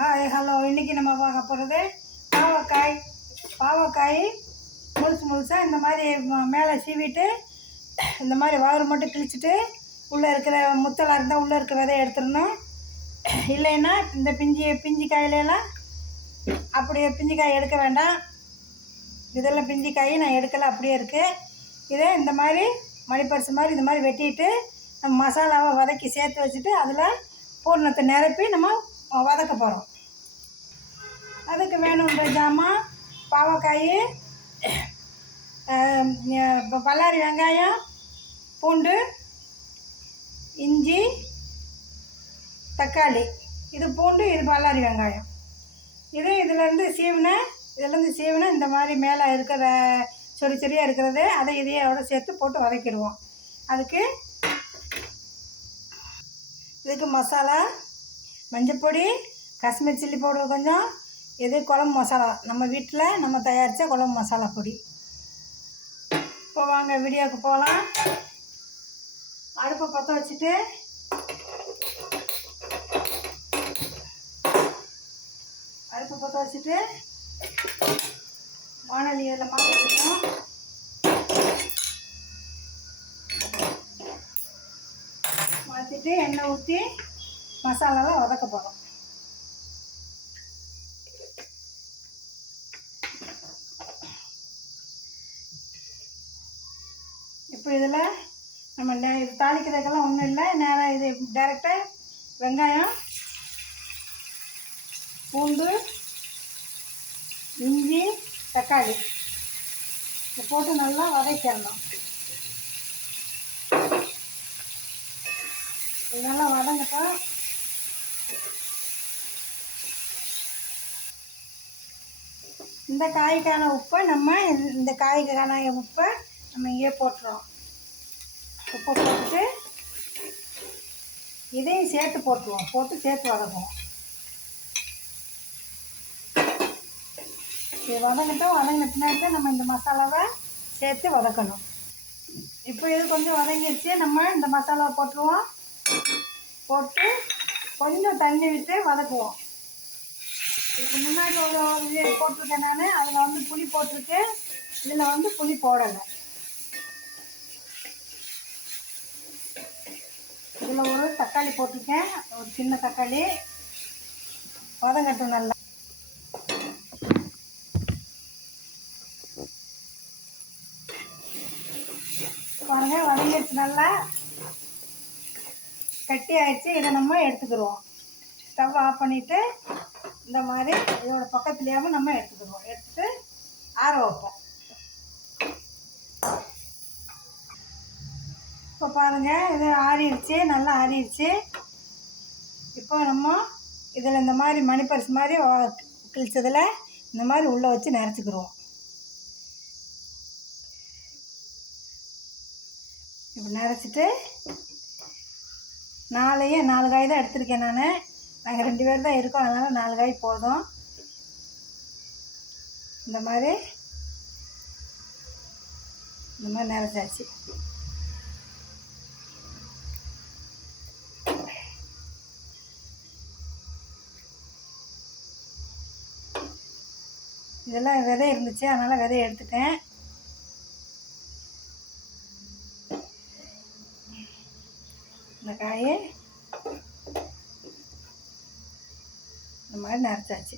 Hi hello. இன்றைக்கி நம்ம பார்க்க போகிறது பாவக்காய் முழுசாக இந்த மாதிரி மேலே சீவிட்டு இந்த மாதிரி வாறு மட்டும் கிழிச்சிட்டு உள்ளே இருக்கிற முத்தலாக இருந்தால் உள்ளே இருக்கிற விதையை எடுத்துடணும். இல்லைன்னா இந்த பிஞ்சு காயிலெல்லாம் அப்படியே பிஞ்சு காய் எடுக்க வேண்டாம். இதெல்லாம் பிஞ்சு காய் நான் எடுக்கலை, அப்படியே இருக்குது. இதை இந்த மாதிரி மணிப்பரிசு மாதிரி இந்த மாதிரி வெட்டிட்டு நம்ம மசாலாவை வதக்கி சேர்த்து வச்சுட்டு அதில் பூர்ணத்தை நிரப்பி நம்ம வதக்க போகிறோம். அதுக்கு வேணுன்ற ஜாமான் பாவக்காய், பல்லாரி வெங்காயம், பூண்டு, இஞ்சி, தக்காளி. இது பூண்டு, இது பல்லாரி வெங்காயம். இதிலேருந்து சீவின இந்த மாதிரி மேலே இருக்கிற சொறியாக இருக்கிறது அதை இதையோட சேர்த்து போட்டு வதக்கிடுவோம். இதுக்கு மசாலா, மஞ்சப்பொடி, காஷ்மீர் சில்லி பவுடர் கொஞ்சம், இது குழம்பு மசாலா, நம்ம வீட்டில் நம்ம தயாரித்த குழம்பு மசாலா பொடி. இப்போ வாங்க வீடியோவுக்கு போகலாம். அடுப்பை பற்ற வச்சுட்டு வானொலி இதில் மாற்றிக்கணும். மாற்றிட்டு எண்ணெய் ஊற்றி மசாலாலாம் வதக்க போகிறோம். இப்போ இதில் நம்ம இது தாளிக்கிறதுக்கெல்லாம் ஒன்றும் இல்லை. நேராக இது டைரெக்டாக வெங்காயம், பூண்டு, இஞ்சி, தக்காளி இதை போட்டு நல்லா வதக்கிடணும். இது நல்லா வதங்கட்டும். இந்த காய்க்கான உப்பை இந்த காய்க்கான உப்பை நம்ம இங்கே போட்டுறோம். உப்பை போட்டுட்டு இதையும் சேர்த்து போட்டு சேர்த்து வதக்குவோம். இது வதங்கின பின்னாடி நம்ம இந்த மசாலாவை சேர்த்து வதக்கணும். இப்போ இது கொஞ்சம் வதங்கிடுச்சு. நம்ம இந்த மசாலாவை போட்டுருவோம். போட்டு கொஞ்சம் தண்ணி விட்டு வதக்குவோம். இதுக்கு முன்னாடி ஒரு போட்டிருக்கேன் நான். அதில் புளி போட்டிருக்கேன், இதில் புளி போடலை. இதில் ஒரு தக்காளி போட்டிருக்கேன், ஒரு சின்ன தக்காளி. வதங்கட்டும் நல்லா. பாருங்க, வதங்கிடுச்சு, நல்லா கட்டி ஆயிடுச்சு. இதை நம்ம எடுத்துக்கிடுவோம். ஸ்டவ் ஆஃப் பண்ணிவிட்டு இந்த மாதிரி இதோட பக்கத்துலேயாமல் நம்ம எடுத்துக்கிடுவோம். எடுத்துட்டு ஆற வைப்போம். இப்போ பாருங்கள், இது ஆறிடுச்சு, நல்லா ஆறிடுச்சு. இப்போ நம்ம இதில் இந்த மாதிரி மணிப்பரிசு மாதிரி கிழிச்சதில் இந்த மாதிரி உள்ளே வச்சு நிறச்சிக்கிடுவோம். இப்போ நிறச்சிட்டு 4 காய் தான் எடுத்திருக்கேன் நான். நாங்கள் 2 பேர் தான் இருக்கோம், அதனால் 4 காய் போதும். இந்த மாதிரி நிறச்சாச்சு. இதெல்லாம் விதை இருந்துச்சு, அதனால் விதையை எடுத்துட்டேன். இந்த காயை இந்த மாதிரி நிறச்சாச்சு.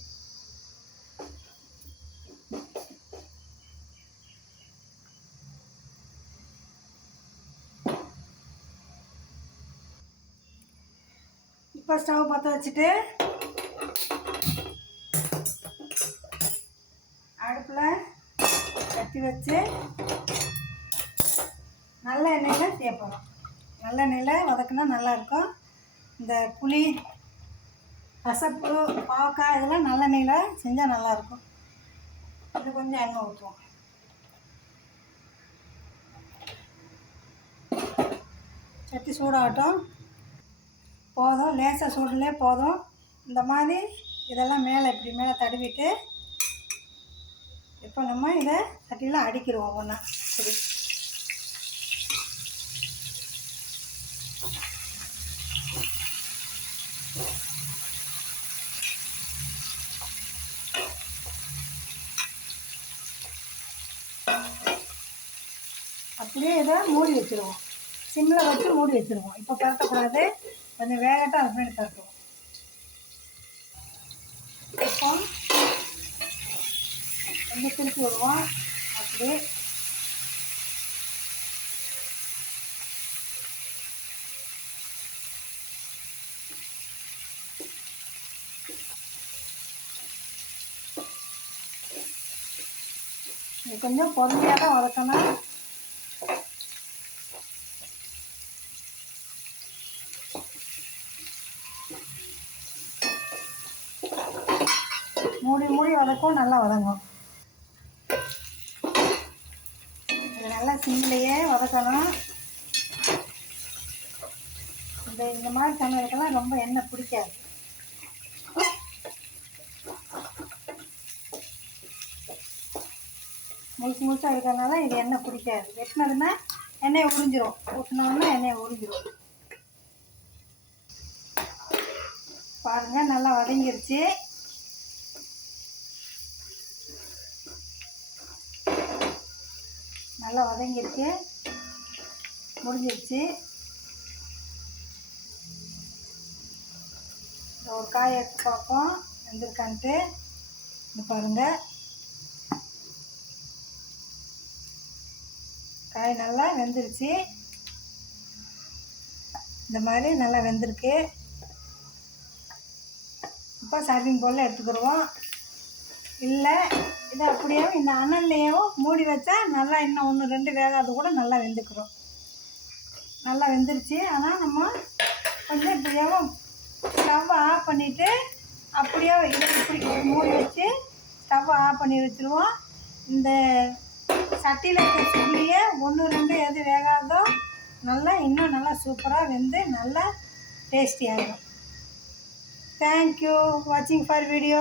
இப்போ ஸ்டவ் பற்ற வச்சுட்டு அடுப்பில் கட்டி வச்சு நல்ல எண்ணெயில் சேர்ப்போம். நல்ல எண்ணெயில் வதக்குனா நல்லாயிருக்கும். இந்த புளி, கசப்பு, பாவக்காய் இதெல்லாம் நல்லெண்ணெயில் செஞ்சால் நல்லாயிருக்கும். இது கொஞ்சம் எண்ணெய் ஊற்றுவோம். சட்டி சூடாகட்டும். போதும், லேசாக சூடுலே போதும். இந்த மாதிரி இதெல்லாம் இப்படி மேலே தடவிட்டு இப்போ நம்ம இதை சட்டியில் அடிக்கிடுவோம். ஒன்றா இப்படி அப்படியே இதை மூடி வச்சுருவோம். சிம்மில் வச்சு மூடி வச்சுருவோம். இப்போ பரட்டக்கூடாது, கொஞ்சம் வேகட்டும், அது மாதிரி பரட்டுவோம். இப்போ கொஞ்சம் திருப்பி விடுவோம். அப்படி இது கொஞ்சம் பொறுமையாக தான் வதக்கணும். மூடி மூடி வதக்கும், நல்லா வதங்கும். இது நல்லா சிம்மிலேயே வதக்கணும். இந்த மாதிரி சமையலுக்கெல்லாம் ரொம்ப எண்ணெய் பிடிக்காது. முழுசாக இருக்கிறதுனால இது எண்ணெய் பிடிக்காது. வெட்டினதுன்னா எண்ணெயை உறிஞ்சிரும், ஊற்றினோன்னா எண்ணெயை உறிஞ்சிரும். பாருங்கள், நல்லா வதங்கிருச்சு. நல்லா வதங்கிருக்கு, முடிஞ்சிருச்சு. ஒரு காய் எடுத்து பார்ப்போம் வெந்திருக்கான்ட்டு. இது பாருங்கள், காய் நல்லா வெந்துருச்சு. இந்த மாதிரி நல்லா வெந்திருக்கு. இப்போ சர்விங் பவுலில் எடுத்துக்கிடுவோம். இல்லை இதை அப்படியே இந்த அனல்லையும் மூடி வச்சா நல்லா இன்னும் 1-2 வேகாது கூட நல்லா வெந்துக்கிறோம். நல்லா வெந்துருச்சு. ஆனால் நம்ம கொஞ்சம் இப்படியே ஸ்டவ்வை ஆஃப் பண்ணிவிட்டு அப்படியே இதை இப்படி மூடி வச்சு ஸ்டவ்வை ஆஃப் பண்ணி வச்சுருவோம். இந்த சட்டியில் இருக்கிறதுக்குள்ளேயே 1-2 எது வேகாதோ நல்லா இன்னும் நல்லா சூப்பராக வெந்து நல்லா டேஸ்டியாகிடும். தேங்க்யூ வாட்சிங் ஃபார் வீடியோ.